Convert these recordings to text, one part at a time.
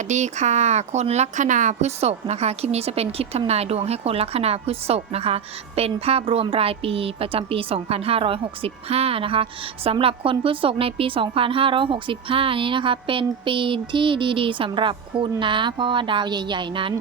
วัสดีค่ะ คนลัคนาพฤษภนะคะ คลิปนี้จะเป็นคลิปทำนายดวงให้คนลัคนาพฤษภนะคะ เป็นภาพรวมรายปีประจำปี 2565 นะคะสำหรับคนพฤษภในปี 2565 นี้นะคะ เป็นปีที่ดีๆสำหรับคุณนะ เพราะว่าดาวใหญ่ ๆ นั้น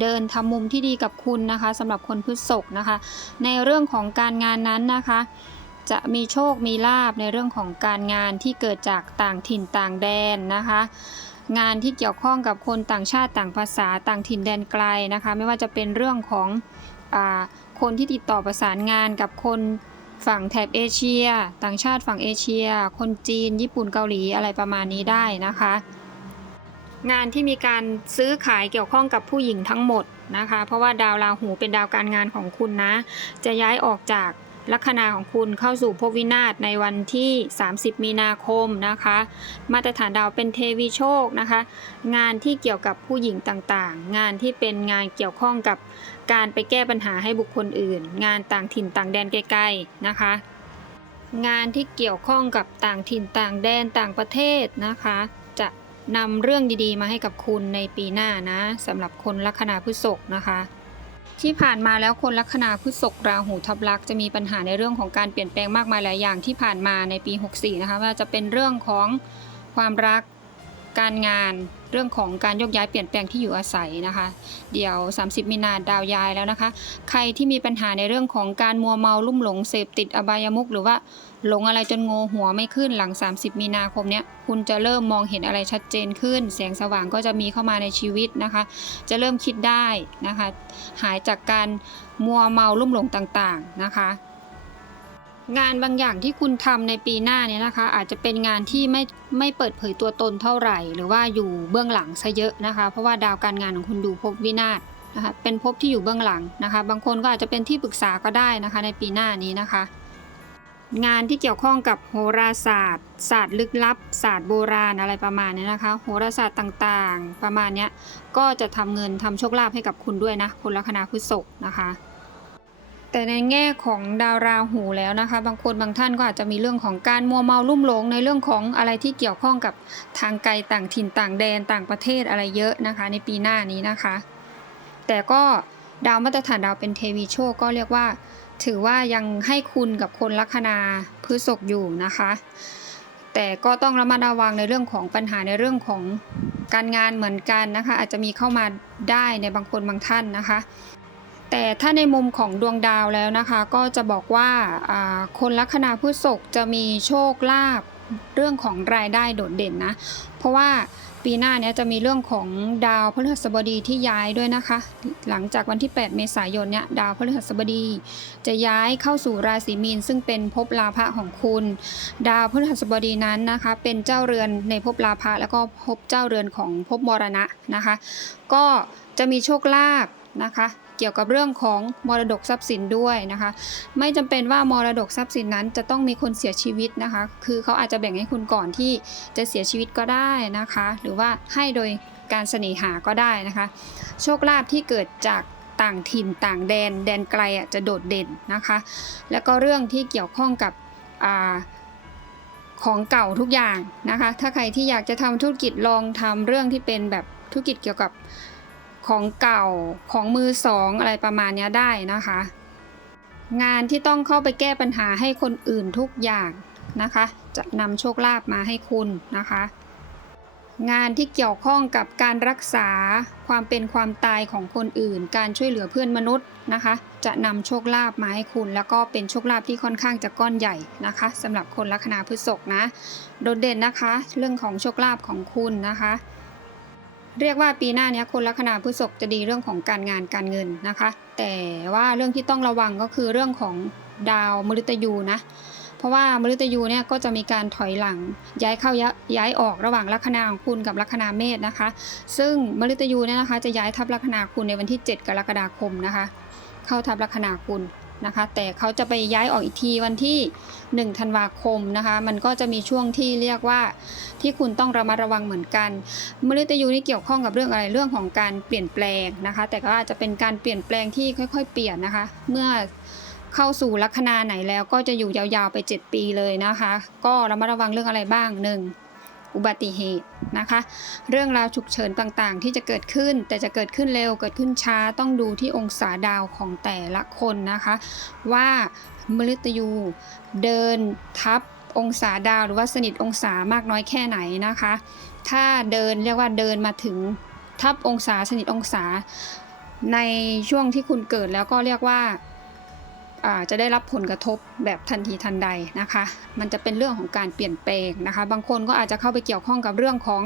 เดินทำมุมที่ดีกับคุณนะคะสำหรับคนพฤษภนะคะ ในเรื่องของการงานนั้นนะคะจะมีโชคมีลาบในเรื่องของการงานที่เกิดจากต่างถิ่นต่างแดนนะคะ งานที่เกี่ยวข้องกับคนต่างชาติต่างภาษาต่างถิ่นแดนไกลนะคะ ไม่ว่าจะเป็นเรื่องของอคนที่ติดต่อประสานงานกับคนฝั่งแถบเอเชีย ต่างชาติฝั่งเอเชีย คนจีน ญี่ปุ่นเกาหลีอะไรประมาณนี้ได้นะคะ งานที่มีการซื้อขายเกี่ยวข้องกับผู้หญิงทั้งหมดนะคะ เพราะว่าดาวราหูเป็นดาวการงานของคุณนะ จะย้ายออกจาก ลัคนาของคุณเข้าสู่ภพวินาศในวันที่ 30 มีนาคมนะคะ มาตรฐานดาวเป็นเทวีโชคนะคะ งานที่เกี่ยวกับผู้หญิงต่างๆ งานที่เป็นงานเกี่ยวข้องกับการไปแก้ปัญหาให้บุคคลอื่น งานต่างถิ่นต่างแดนไกลๆนะคะ งานที่เกี่ยวข้องกับต่างถิ่นต่างแดนต่างประเทศนะคะ จะนำเรื่องดีๆ มาให้กับคุณในปีหน้านะสำหรับคนลัคนาพฤษภนะคะ ที่ผ่านมาแล้วคนลัคนาพฤษภราหูทับลักษ์จะมีปัญหาในเรื่องของการเปลี่ยนแปลงมากมายหลายอย่างที่ผ่านมาในปี 64 นะคะว่าจะเป็นเรื่องของความรัก การงานเรื่องของการยกย้ายเปลี่ยนแปลงที่อยู่อาศัยนะคะ เดี๋ยว 30 มีนาดาวย้ายแล้วนะคะ ใครที่มีปัญหาในเรื่องของการมัวเมาลุ่มหลงเสพติดอบายมุขหรือว่าหลงอะไรจนโงหัวไม่ขึ้นหลัง 30 มีนาคมเนี้ยคุณจะเริ่มมองเห็นอะไรชัดเจนขึ้น แสงสว่างก็จะมีเข้ามาในชีวิตนะคะ จะเริ่มคิดได้นะคะ หายจากการมัวเมาลุ่มหลงต่างๆนะคะ งานบางอย่างที่คุณทำในปีหน้าเนี่ยนะคะ อาจจะเป็นงานที่ไม่ไม่เปิดเผยตัวตนเท่าไหร่ หรือว่าอยู่เบื้องหลังซะเยอะนะคะ เพราะว่าดาวการงานของคุณดูภพวินาศนะคะเป็นภพที่อยู่เบื้องหลังนะคะ บางคนก็อาจจะเป็นที่ปรึกษาก็ได้นะคะ ในปีหน้านี้นะคะ งานที่เกี่ยวข้องกับโหราศาสตร์ ศาสตร์ลึกลับ ศาสตร์โบราณอะไรประมาณนี้นะคะ โหราศาสตร์ต่างๆ ประมาณนี้ก็จะทำเงินทำโชคลาภให้กับคุณด้วยนะคนลัคนาพฤษภนะคะ แต่ในแง่ของดาวราหูแล้วนะคะ บางคนบางท่านก็อาจจะมีเรื่องของการมัวเมาลุ่มหลงในเรื่องของอะไรที่เกี่ยวข้องกับทางไกลต่างถิ่นต่างแดนต่างประเทศอะไรเยอะนะคะ ในปีหน้านี้นะคะ แต่ก็ดาวมาตรฐานดาวเป็นเทวีโชคก็เรียกว่า ถือว่ายังให้คุณกับคนลัคนาพฤษภอยู่นะคะ แต่ก็ต้องระมัดระวังในเรื่องของปัญหาในเรื่องของการงานเหมือนกันนะคะ อาจจะมีเข้ามาได้ในบางคนบางท่านนะคะ แต่ถ้าในมุมของดวงดาวแล้วนะคะ ก็จะบอกว่าคนลัคนาพฤษภจะมีโชคลาภเรื่องของรายได้โดดเด่นนะ เพราะว่าปีหน้าเนี้ยจะมีเรื่องของดาวพฤหัสบดีที่ย้ายด้วยนะคะ หลังจากวันที่ 8 เมษายนเนี่ยดาวพฤหัสบดี จะย้ายเข้าสู่ราศีมีนซึ่งเป็นภพลาภะของคุณ ดาวพฤหัสบดีนั้นนะคะ เป็นเจ้าเรือนในภพลาภะแล้วก็ภพเจ้าเรือนของภพมรณะนะคะ ก็จะมีโชคลาภนะคะ เกี่ยวกับเรื่องของมรดกทรัพย์สินด้วยนะคะ ไม่จำเป็นว่ามรดกทรัพย์สินนั้นจะต้องมีคนเสียชีวิตนะคะ คือเขาอาจจะแบ่งให้คุณก่อนที่จะเสียชีวิตก็ได้นะคะ หรือว่าให้โดยการเสน่หาก็ได้นะคะ โชคลาภที่เกิดจากต่างถิ่นต่างแดน แดนไกลอะจะโดดเด่นนะคะ แล้วก็เรื่องที่เกี่ยวข้องกับอของเก่าทุกอย่างนะคะ ถ้าใครที่อยากจะทำธุรกิจลองทำเรื่องที่เป็นแบบธุรกิจเกี่ยวกับ ของเก่าของมือสองอะไรประมาณนี้ได้นะคะ งานที่ต้องเข้าไปแก้ปัญหาให้คนอื่นทุกอย่างนะคะ จะนำโชคลาภมาให้คุณนะคะ งานที่เกี่ยวข้องกับการรักษาความเป็นความตายของคนอื่น การช่วยเหลือเพื่อนมนุษย์นะคะ จะนำโชคลาภมาให้คุณ แล้วก็เป็นโชคลาภที่ค่อนข้างจะก้อนใหญ่นะคะสำหรับคนลัคนาพฤษภนะ โดดเด่นนะคะ เรื่องของโชคลาภของคุณนะคะ เรียกว่าปีหน้าเนี้ยคนลัคนาพฤษภจะดีเรื่องของการงานการเงินนะคะ แต่ว่าเรื่องที่ต้องระวังก็คือเรื่องของดาวมฤตยูนะเพราะว่ามฤตยูเนี่ยก็จะมีการถอยหลังย้ายเข้าย้าย้ายออกระหว่างลัคนาของคุณกับลัคนาเมษนะคะ ซึ่งมฤตยูเนี่ยนะคะจะย้ายทับลัคนาคุณในวันที่ 7 กรกฎาคมนะคะ เข้าทับลัคนาคุณ นะคะ แต่เขาจะไปย้ายออกอีกทีวันที่ 1 ธันวาคมนะคะ มันก็จะมีช่วงที่เรียกว่าที่คุณต้องระมัดระวังเหมือนกันมฤตยูนี่เกี่ยวข้องกับเรื่องอะไรเรื่องของการเปลี่ยนแปลงนะคะ แต่ก็อาจจะเป็นการเปลี่ยนแปลงที่ค่อย ๆ เปลี่ยนนะคะ เมื่อเข้าสู่ลัคนาไหนแล้วก็จะอยู่ยาวๆไป 7 ปีเลยนะคะ ก็ระมัดระวังเรื่องอะไรบ้าง 1. อุบัติเหตุนะคะ เรื่องราวฉุกเฉินต่างๆ ที่จะเกิดขึ้น แต่จะเกิดขึ้นเร็วเกิดขึ้นช้าต้องดูที่องศาดาวของแต่ละคนนะคะ ว่ามฤตยูเดินทับองศาดาวหรือว่าสนิทองศามากน้อยแค่ไหนนะคะ ถ้าเดินเรียกว่าเดินมาถึงทับองศาสนิทองศา ในช่วงที่คุณเกิดแล้วก็เรียกว่าอ่า จะได้รับผลกระทบแบบทันทีทันใดนะคะ มันจะเป็นเรื่องของการเปลี่ยนแปลงนะคะ บางคนก็อาจจะเข้าไปเกี่ยวข้องกับเรื่องของ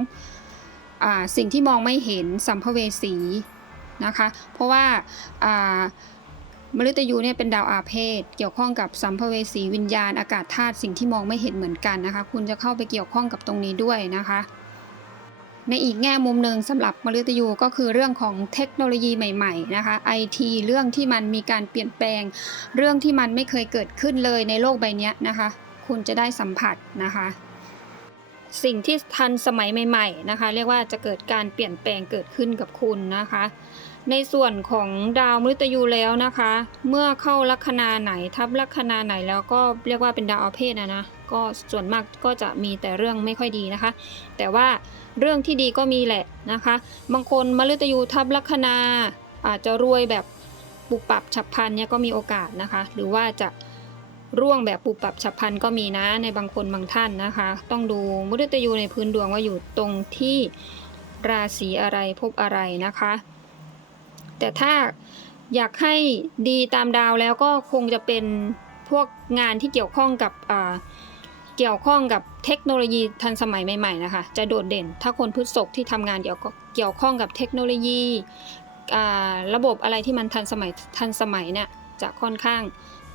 อสิ่งที่มองไม่เห็นสัมภเวสีนะคะ เพราะว่าอ่ามฤตยูเนี่ยเป็นดาวอาเพศ เกี่ยวข้องกับสัมภเวสีวิญญาณอากาศธาตุสิ่งที่มองไม่เห็นเหมือนกันนะคะ คุณจะเข้าไปเกี่ยวข้องกับตรงนี้ด้วยนะคะ ในอีกแง่มุมหนึ่งสำหรับมฤตยูก็คือเรื่องของเทคโนโลยีใหม่ๆนะคะ IT เรื่องที่มันมีการเปลี่ยนแปลง เรื่องที่มันไม่เคยเกิดขึ้นเลยในโลกใบนี้นะคะ คุณจะได้สัมผัสนะคะ สิ่งที่ทันสมัยใหม่ ๆนะคะ เรียกว่าจะเกิดการเปลี่ยนแปลงเกิดขึ้นกับคุณนะคะ ในส่วนของดาวมฤตยูแล้วนะคะ เมื่อเข้าลัคนาไหนทับลัคนาไหนแล้วก็เรียกว่าเป็นดาวอาเพศนะนะก็ส่วนมากก็จะมีแต่เรื่องไม่ค่อยดีนะคะ แต่ว่าเรื่องที่ดีก็มีแหละนะคะ บางคนมฤตยูทับลัคนาอาจจะรวยแบบปุบปับฉับพลันเนี่ยก็มีโอกาสนะคะ หรือว่าจะร่วงแบบปุบปับฉับพลันก็มีนะในบางคนบางท่านนะคะ ต้องดูมฤตยูในพื้นดวงว่าอยู่ตรงที่ราศีอะไรภพอะไรนะคะ แต่ถ้าอยากให้ดีตามดาวแล้วก็คงจะเป็นพวกงานที่เกี่ยวข้องกับเกี่ยวข้องกับเทคโนโลยีทันสมัยใหม่ๆนะคะจะโดดเด่น ถ้าคนพฤษภที่ทำงานเกี่ยวกับเกี่ยวข้องกับเทคโนโลยีระบบอะไรที่มันทันสมัยทันสมัยเนี่ยจะค่อนข้าง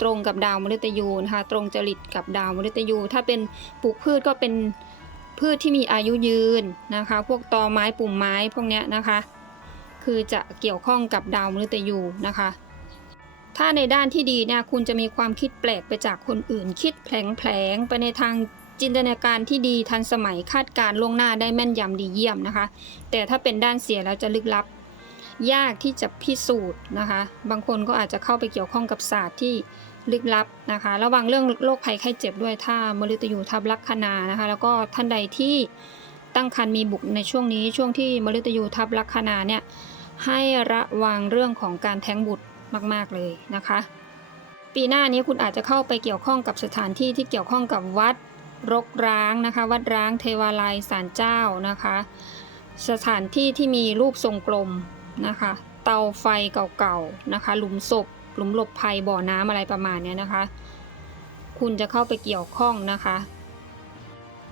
ตรงกับดาวมฤตยูนะคะตรงจริตกับดาวมฤตยู ถ้าเป็นปลูกพืชก็เป็นพืชที่มีอายุยืนนะคะ พวกตอไม้ปุ่มไม้พวกเนี้ยนะคะ คือจะเกี่ยวข้องกับดาวมฤตยูนะคะ ถ้าในด้านที่ดีเนี่ยคุณจะมีความคิดแปลกไปจากคนอื่น คิดแผลงๆไปในทางจินตนาการที่ดีทันสมัยคาดการณ์ล่วงหน้าได้แม่นยำดีเยี่ยมนะคะ แต่ถ้าเป็นด้านเสียแล้วจะลึกลับ ยากที่จะพิสูจน์นะคะ บางคนก็อาจจะเข้าไปเกี่ยวข้องกับศาสตร์ที่ลึกลับนะคะ ระวังเรื่องโรคภัยไข้เจ็บด้วยถ้ามฤตยูทับลัคนานะคะ แล้วก็ท่านใดที่ตั้งครรภ์มีบุตรในช่วงนี้ช่วงที่มฤตยูทับลัคนาเนี่ย ให้ระวังเรื่องของการแท้งบุตรมาก ๆ เลยนะคะ ปีหน้านี้คุณอาจจะเข้าไปเกี่ยวข้องกับสถานที่ที่เกี่ยวข้องกับวัดรกร้างนะคะ วัดร้างเทวาลัยศาลเจ้านะคะ สถานที่ที่มีรูปทรงกลมนะคะ เตาไฟเก่าๆนะคะ หลุมศพ หลุมหลบภัยบ่อน้ำอะไรประมาณนี้นะคะ คุณจะเข้าไปเกี่ยวข้องนะคะ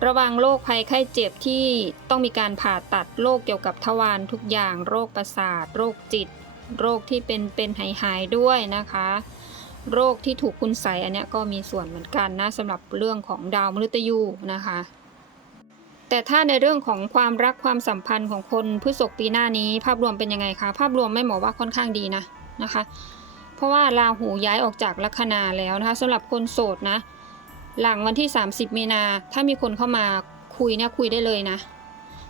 ระวังโรคภัยไข้เจ็บที่ต้องมีการผ่าตัดโรคเกี่ยวกับทวารทุกอย่าง โรคประสาท โรคจิต โรคที่เป็นเป็นหายหายด้วยนะคะ โรคที่ถูกคุณใสอันนี้ก็มีส่วนเหมือนกันนะสำหรับเรื่องของดาวมฤตยูนะคะ แต่ถ้าในเรื่องของความรักความสัมพันธ์ของคนพฤษภปีหน้านี้ ภาพรวมเป็นยังไงคะภาพรวมไม่หมอว่าค่อนข้างดีนะนะคะ เพราะว่าราหูย้ายออกจากลัคนาแล้วนะคะสำหรับคนโสดนะ หลังวันที่ 30 มีนา ถ้ามีคนเข้ามาคุยเนี่ยคุยได้เลยนะ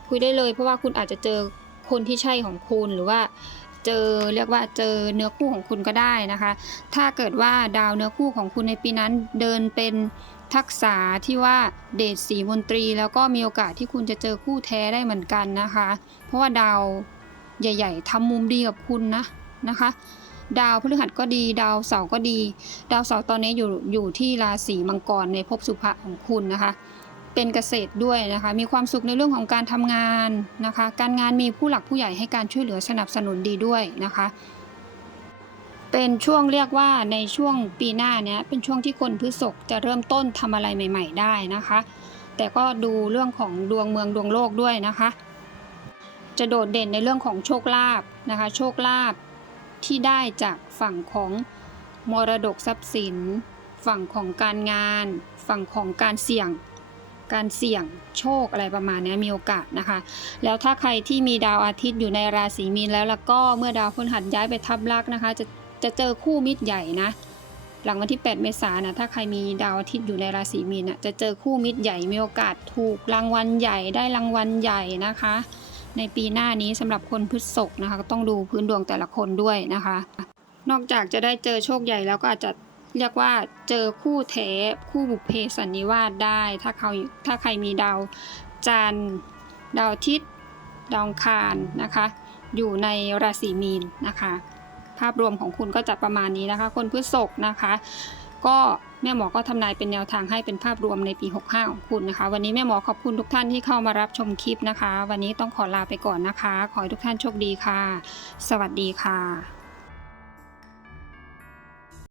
คุยได้เลย เพราะว่าคุณอาจจะเจอคนที่ใช่ของคุณหรือว่าเจอเรียกว่าเจอเนื้อคู่ของคุณก็ได้นะคะ ถ้าเกิดว่าดาวเนื้อคู่ของคุณในปีนั้นเดินเป็นทักษะที่ว่าเดชสีมนตรี แล้วก็มีโอกาสที่คุณจะเจอคู่แท้ได้เหมือนกันนะคะ เพราะว่าดาวใหญ่ ๆทำมุมดีกับคุณนะนะคะ ดาวพฤหัสก็ดี ดาวเสาร์ก็ดี ดาวเสาร์ตอนนี้อยู่อยู่ที่ราศีมังกรในภพสุภะของคุณนะคะ เป็นเกษตรด้วยนะคะ มีความสุขในเรื่องของการทำงานนะคะ การงานมีผู้หลักผู้ใหญ่ให้การช่วยเหลือสนับสนุนดีด้วยนะคะ เป็นช่วงเรียกว่าในช่วงปีหน้าเนี้ยเป็นช่วงที่คนพฤษภจะเริ่มต้นทำอะไรใหม่ ๆ ได้นะคะ แต่ก็ดูเรื่องของดวงเมืองดวงโลกด้วยนะคะจะโดดเด่นในเรื่องของโชคลาภนะคะ โชคลาภ ที่ได้จากฝั่งของมรดกทรัพย์สิน ฝั่งของการงาน ฝั่งของการเสี่ยง การเสี่ยงโชคอะไรประมาณนี้มีโอกาสนะคะ แล้วถ้าใครที่มีดาวอาทิตย์อยู่ในราศีมีนแล้วแล้วก็เมื่อดาวพฤหัสย้ายไปทับลักนะคะ จะจะเจอคู่มิตรใหญ่นะหลังวันที่ 8 เมษายนนะถ้าใครมีดาวอาทิตย์อยู่ในราศีมีนนะจะเจอคู่มิตรใหญ่มีโอกาสถูกรางวัลใหญ่ได้รางวัลใหญ่นะคะ ในปีหน้านี้สำหรับคนพฤษภนะคะก็ต้องดูพื้นดวงแต่ละคนด้วยนะคะ นอกจากจะได้เจอโชคใหญ่แล้วก็อาจจะเรียกว่าเจอคู่แท้คู่บุพเพสันนิวาสได้ ถ้าเขาถ้าใครมีดาวจันทร์ดาวทิตย์ดาวคารนะคะ อยู่ในราศีมีนนะคะ ภาพรวมของคุณก็จะประมาณนี้นะคะ คนพฤษภนะคะ ก็ แม่หมอก็ทำนายเป็นแนวทางให้เป็นภาพรวมในปี 65 ของคุณนะคะ วันนี้แม่หมอขอบคุณทุกท่านที่เข้ามารับชมคลิปนะคะ วันนี้ต้องขอลาไปก่อนนะคะ ขอให้ทุกท่านโชคดีค่ะ สวัสดีค่ะ